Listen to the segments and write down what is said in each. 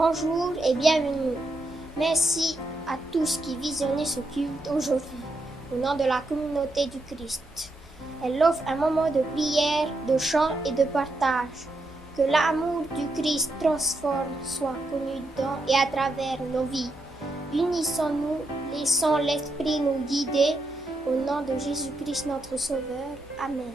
Bonjour et bienvenue. Merci à tous qui visionnaient ce culte aujourd'hui, au nom de la communauté du Christ. Elle offre un moment de prière, de chant et de partage. Que l'amour du Christ transforme soit connu dans et à travers nos vies. Unissons-nous, laissons l'Esprit nous guider, au nom de Jésus-Christ notre Sauveur. Amen.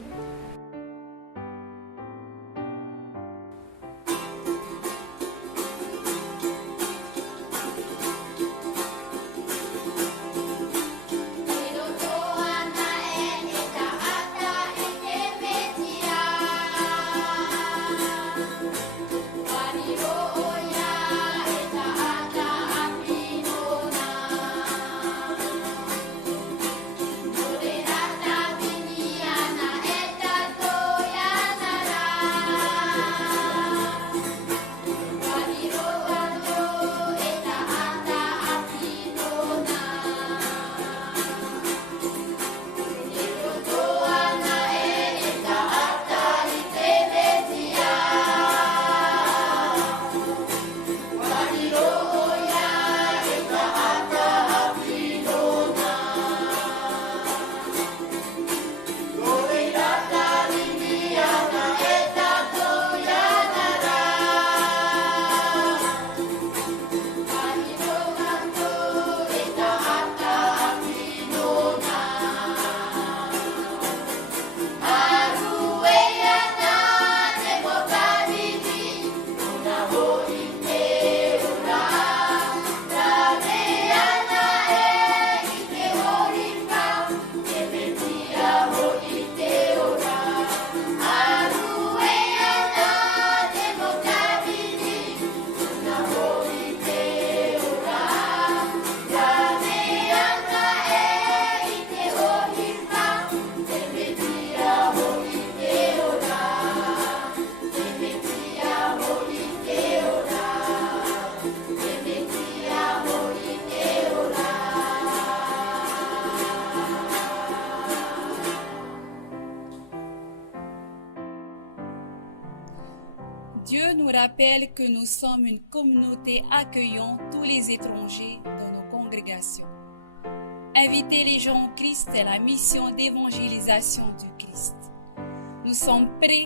Dieu nous rappelle que nous sommes une communauté accueillant tous les étrangers dans nos congrégations. Inviter les gens au Christ est la mission d'évangélisation du Christ. Nous sommes prêts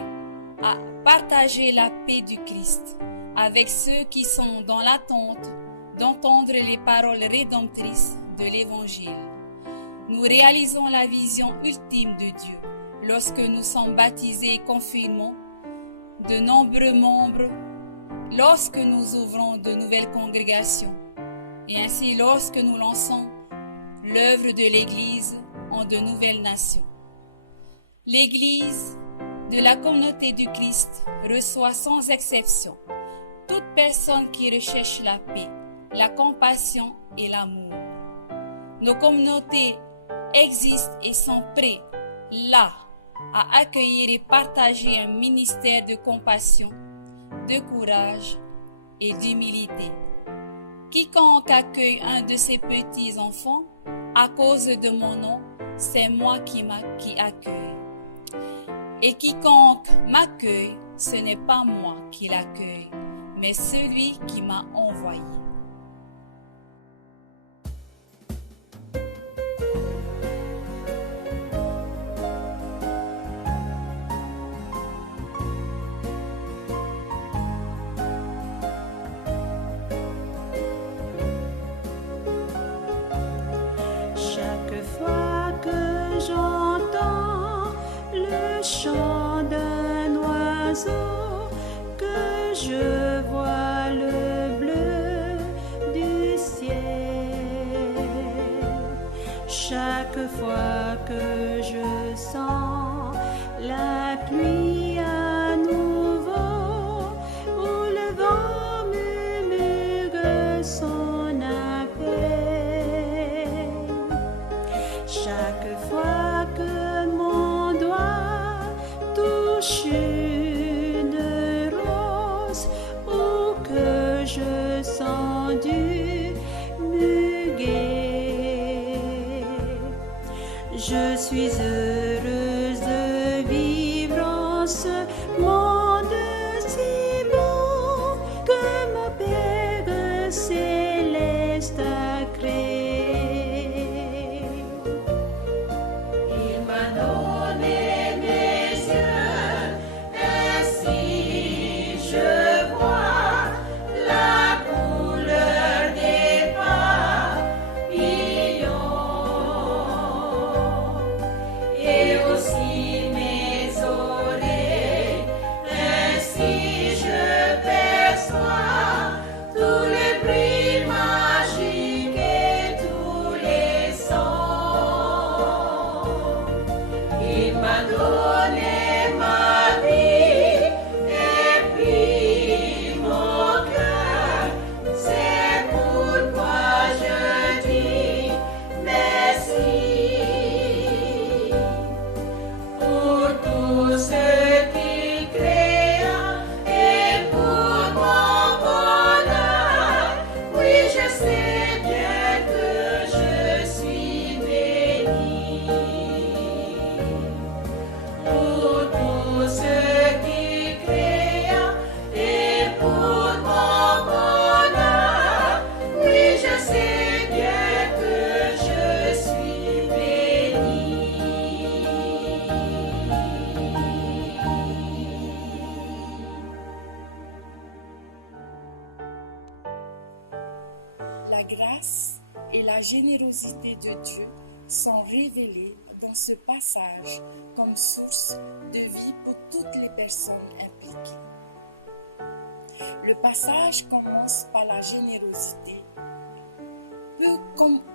à partager la paix du Christ avec ceux qui sont dans l'attente d'entendre les paroles rédemptrices de l'Évangile. Nous réalisons la vision ultime de Dieu lorsque nous sommes baptisés et confirmons de nombreux membres, lorsque nous ouvrons de nouvelles congrégations et ainsi lorsque nous lançons l'œuvre de l'Église en de nouvelles nations. L'Église de la communauté du Christ reçoit sans exception toute personne qui recherche la paix, la compassion et l'amour. Nos communautés existent et sont prêtes là à accueillir et partager un ministère de compassion, de courage et d'humilité. Quiconque accueille un de ces petits enfants, à cause de mon nom, c'est moi qui accueille. Et quiconque m'accueille, ce n'est pas moi qui l'accueille, mais celui qui m'a envoyé. Chaque fois que j'entends le chant d'un oiseau, que je vois le bleu du ciel, chaque fois que je sens la pluie à nouveau, où le vent murmure son appel, chaque fois que mon doigt touche une rose, ou que je sens du muguet, je suis heureuse de vivre en ce monde si bon que mon Père grâce et la générosité de Dieu sont révélées dans ce passage comme source de vie pour toutes les personnes impliquées. Le passage commence par la générosité, peu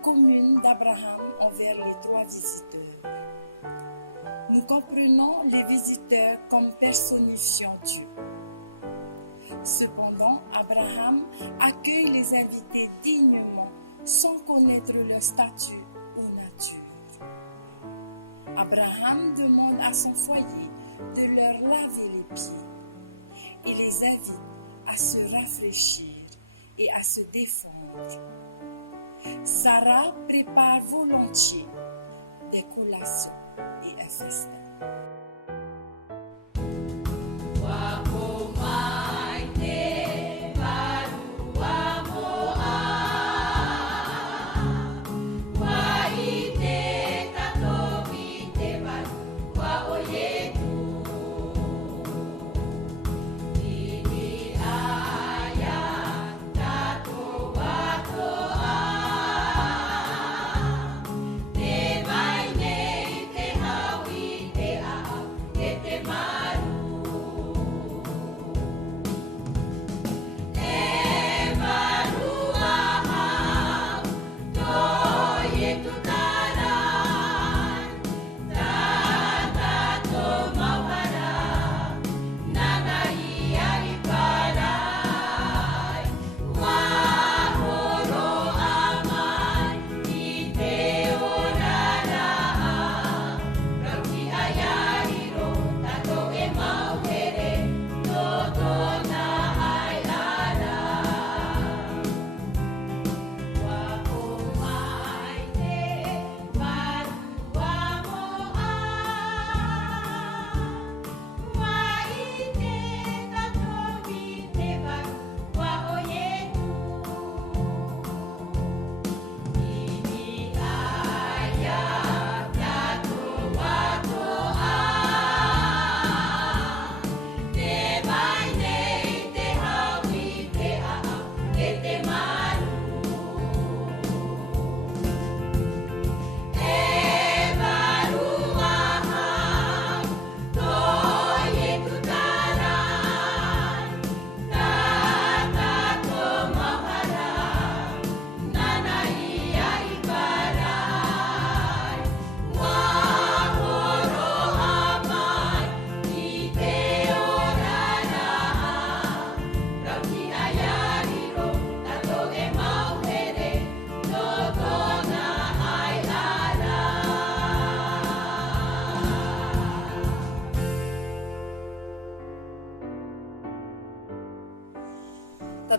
commune d'Abraham envers les 3 visiteurs. Nous comprenons les visiteurs comme personnifiant Dieu. Cependant, Abraham accueille les invités dignement sans connaître leur statut ou nature. Abraham demande à son foyer de leur laver les pieds et les invite à se rafraîchir et à se défendre. Sarah prépare volontiers des collations et un festin.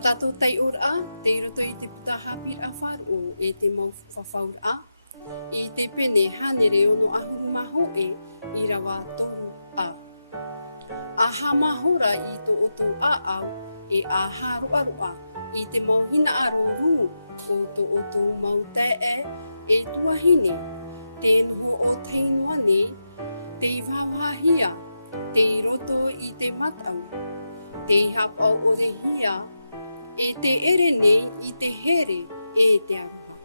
Tātou tei ora, te roto I te putahapir a wharu e te mau whawhaura. I te pene hanere o no ahuru maho I rawa tohu a. A hamahora I to oto a au e a haroaroa I te mau hina aro ru o to oto mau te e tuahine. Te noho o te inua nei, te whawahia, te roto I te matau. Te hapa o re hia, e te ere nei I te here e te aruha.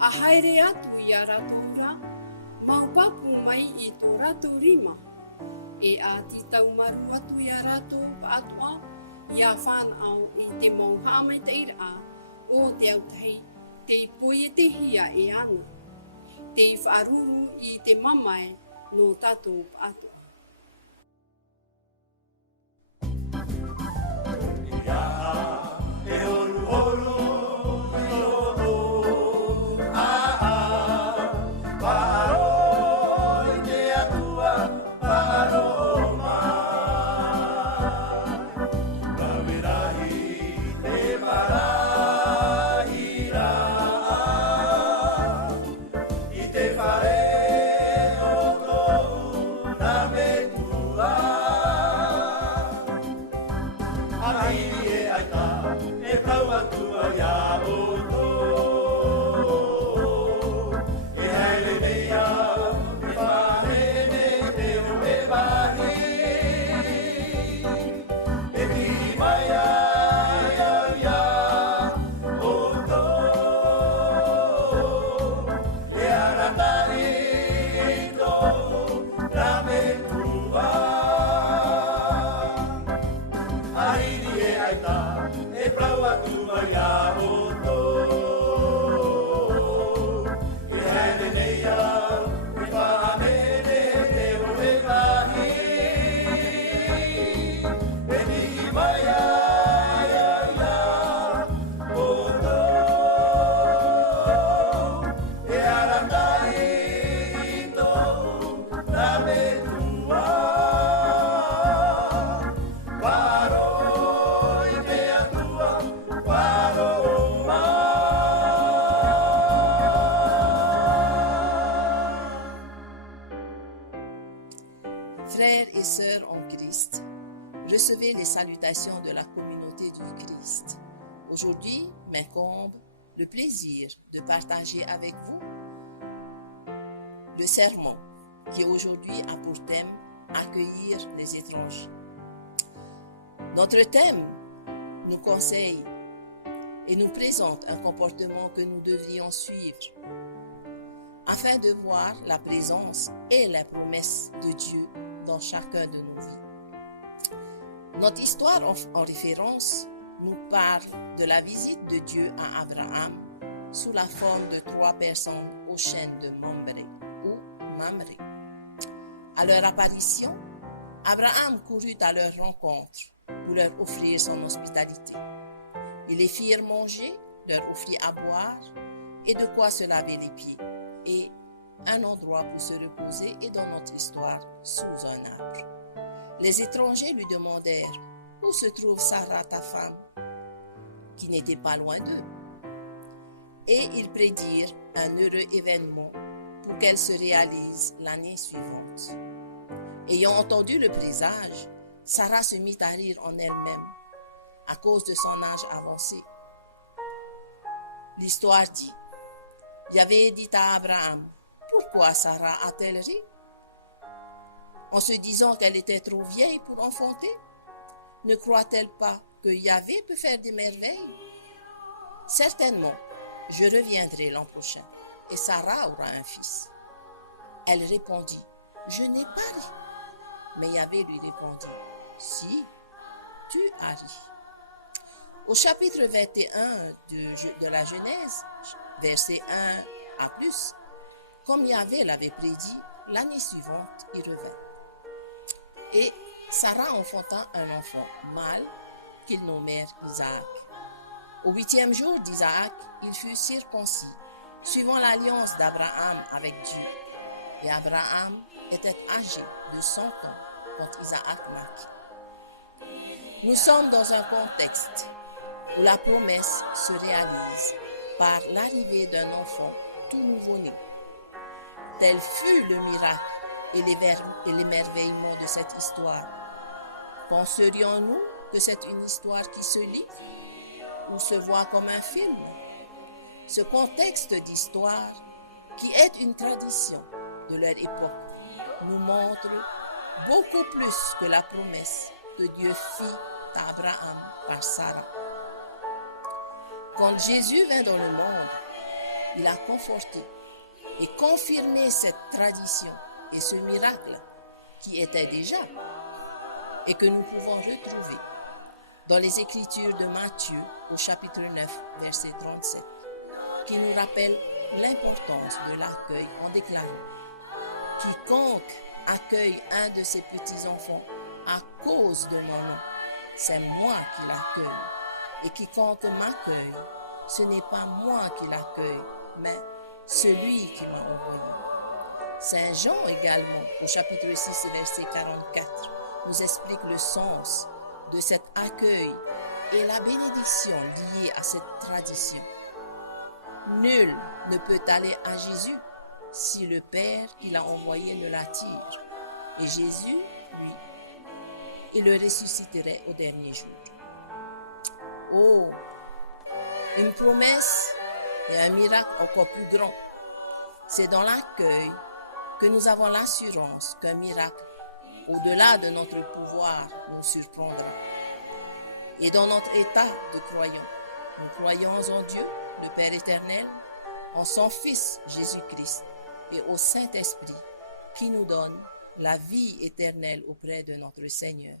A haere atu I a ratoura, maupapu mai I tō rato rima. E a titau maru atu I a rato pa atua, I a whanau I te mau hamai te ira o te autahei, te poi e te hia e ana. Te whaaruru I te mamae no tatou pa atua. Te faré otro Mahiri e aita, e plau atu mai a oto. E hele neia, e pahamene te o te mahi. E ni mai ai oto. E aratai ito, na me tua. Frères et sœurs en Christ, recevez les salutations de la communauté du Christ. Aujourd'hui, m'incombe le plaisir de partager avec vous le sermon qui aujourd'hui a pour thème accueillir les étrangers. Notre thème nous conseille et nous présente un comportement que nous devrions suivre afin de voir la présence et la promesse de Dieu dans chacun de nos vies. Notre histoire en référence nous parle de la visite de Dieu à Abraham sous la forme de 3 personnes au chêne de Mamré ou Mamré. À leur apparition, Abraham courut à leur rencontre pour leur offrir son hospitalité. Ils les firent manger, leur offrit à boire et de quoi se laver les pieds et un endroit pour se reposer et dans notre histoire sous un arbre. Les étrangers lui demandèrent « Où se trouve Sarah ta femme ?» qui n'était pas loin d'eux. Et ils prédirent un heureux événement pour qu'elle se réalise l'année suivante. Ayant entendu le présage, Sarah se mit à rire en elle-même à cause de son âge avancé. L'histoire dit, Yahvé dit à Abraham, « Pourquoi Sarah a-t-elle ri? En se disant qu'elle était trop vieille pour enfanter? Ne croit-elle pas que Yahvé peut faire des merveilles? Certainement, je reviendrai l'an prochain et Sarah aura un fils. » Elle répondit, « Je n'ai pas ri. » Mais Yahvé lui répondit, « Si, tu as ri. » Au chapitre 21 de la Genèse, verset 1 à plus, comme Yahvé l'avait prédit, l'année suivante, il revint. Et Sarah enfanta un enfant mâle qu'ils nommèrent Isaac. Au 8e jour d'Isaac, il fut circoncis, suivant l'alliance d'Abraham avec Dieu. Et Abraham était âgé de 100 ans quand Isaac naquit. Nous sommes dans un contexte où la promesse se réalise par l'arrivée d'un enfant tout nouveau-né. Tel fut le miracle et l'émerveillement de cette histoire. Penserions-nous que c'est une histoire qui se lit ou se voit comme un film? Ce contexte d'histoire, qui est une tradition de leur époque, nous montre beaucoup plus que la promesse que Dieu fit à Abraham par Sarah. Quand Jésus vint dans le monde, il a conforté et confirmé cette tradition et ce miracle qui était déjà et que nous pouvons retrouver dans les Écritures de Matthieu au chapitre 9, verset 37, qui nous rappelle l'importance de l'accueil en déclarant « Quiconque accueille un de ces petits-enfants à cause de mon nom, c'est moi qui l'accueille. Et quiconque m'accueille, ce n'est pas moi qui l'accueille, mais celui qui m'a envoyé. » Saint Jean également, au chapitre 6, verset 44, nous explique le sens de cet accueil et la bénédiction liée à cette tradition. Nul ne peut aller à Jésus si le Père qui l'a envoyé ne l'attire. Et Jésus, lui, il le ressusciterait au dernier jour. Oh, une promesse et un miracle encore plus grand. C'est dans l'accueil que nous avons l'assurance qu'un miracle, au-delà de notre pouvoir, nous surprendra. Et dans notre état de croyants, nous croyons en Dieu, le Père éternel, en son Fils Jésus-Christ et au Saint-Esprit qui nous donne la vie éternelle auprès de notre Seigneur.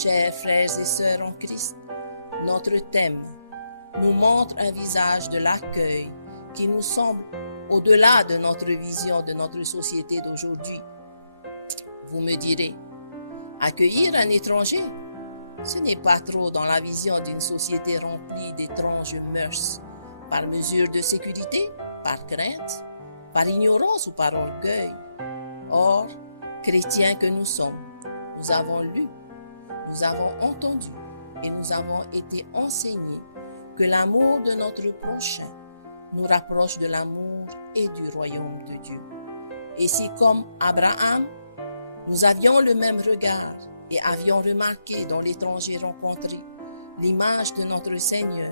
Chers frères et sœurs en Christ, notre thème nous montre un visage de l'accueil qui nous semble au-delà de notre vision de notre société d'aujourd'hui. Vous me direz, accueillir un étranger, ce n'est pas trop dans la vision d'une société remplie d'étranges mœurs, par mesure de sécurité, par crainte, par ignorance ou par orgueil. Or, chrétiens que nous sommes, nous avons lu, nous avons entendu et nous avons été enseignés que l'amour de notre prochain nous rapproche de l'amour et du royaume de Dieu. Et si comme Abraham, nous avions le même regard et avions remarqué dans l'étranger rencontré l'image de notre Seigneur,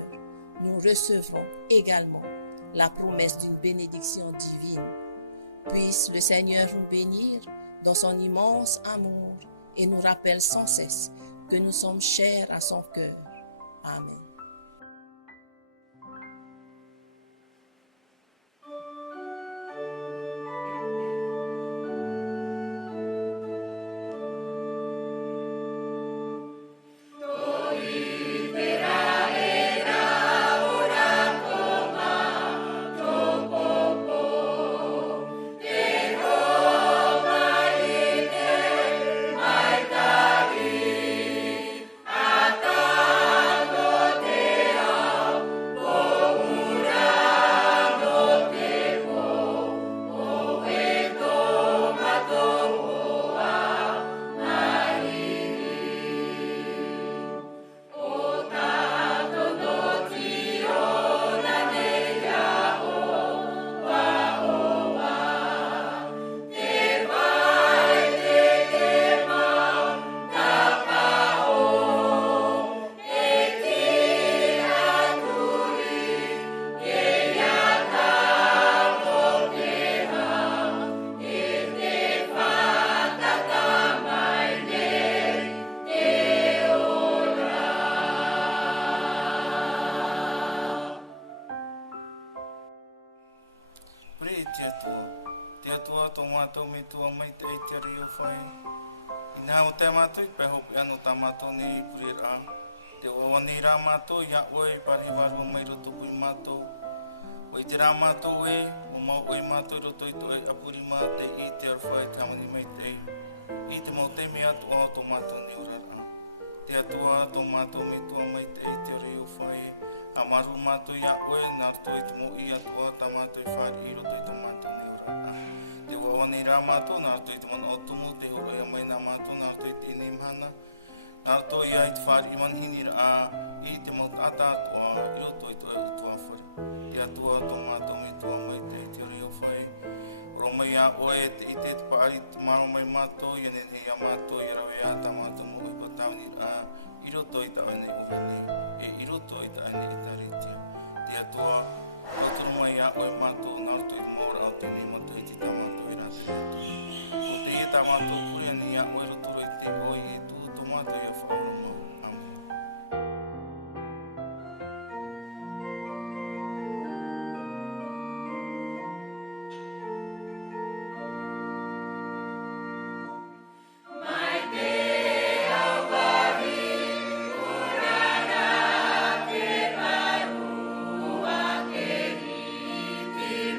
nous recevrons également la promesse d'une bénédiction divine. Puisse le Seigneur nous bénir dans son immense amour et nous rappelle sans cesse que nous sommes chers à son cœur. Amen.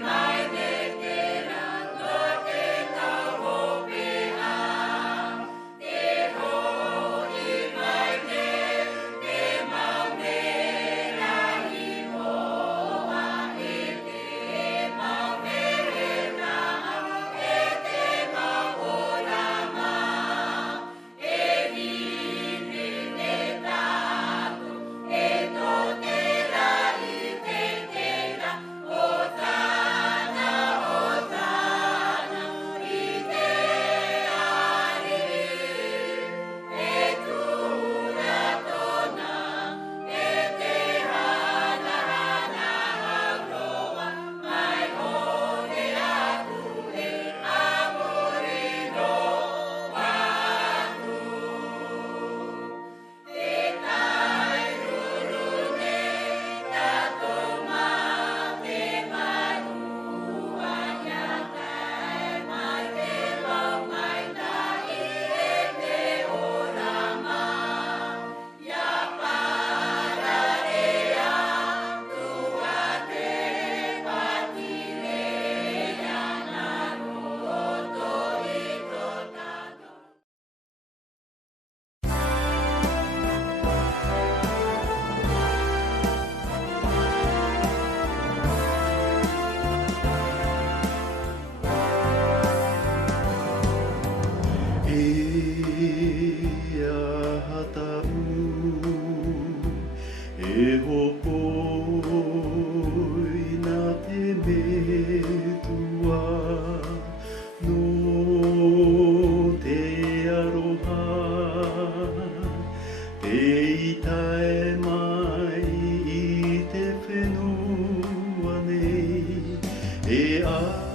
My et à